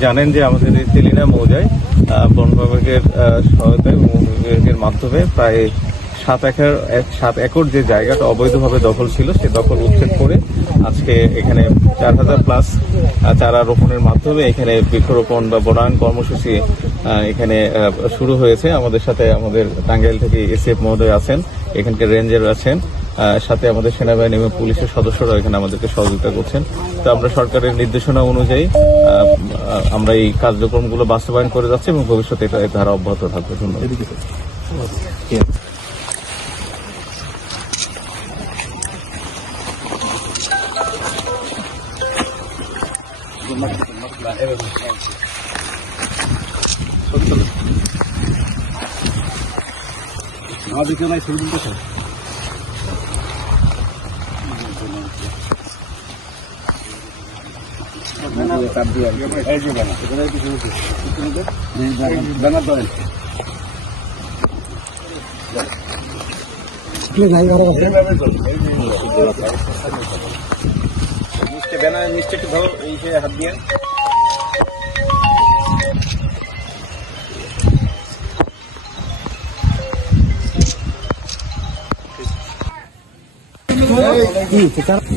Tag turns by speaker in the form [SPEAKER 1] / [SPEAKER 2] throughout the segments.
[SPEAKER 1] জানেন যে আমাদের এই তেলিনা মৌজায় বন বিভাগের সহায়তায় বন বিভাগের মাধ্যমে প্রায় সাত একর, এক- সাত একর যে জায়গাটা অবৈধভাবে দখল ছিল, সে দখল উচ্ছেদ করে আজকে এখানে চার হাজার প্লাস চারা রোপণের মাধ্যমে এখানে বৃক্ষরোপণ বা বনায়ন কর্মসূচি এখানে শুরু হয়েছে। আমাদের সাথে আমাদের টাঙ্গাইল থেকে এসএফ মহোদয় আছেন, এখানকার রেঞ্জার আছেন। সাথে আমাদের সেনাবাহিনী এবং পুলিশের সদস্যরা এখানে আমাদেরকে সহযোগিতা করছেন। তো আমরা সরকারের নির্দেশনা অনুযায়ী আমরা এই কার্যক্রমগুলো বাস্তবায়ন করে যাচ্ছি এবং ভবিষ্যতে এটা এর ধারা অব্যাহত থাকবে। ধন্যবাদ।
[SPEAKER 2] মিস্টেক ধরো এই হাত দিয়ে
[SPEAKER 3] কোন চ্যানেলে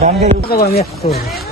[SPEAKER 4] ডান দিকে আমি করব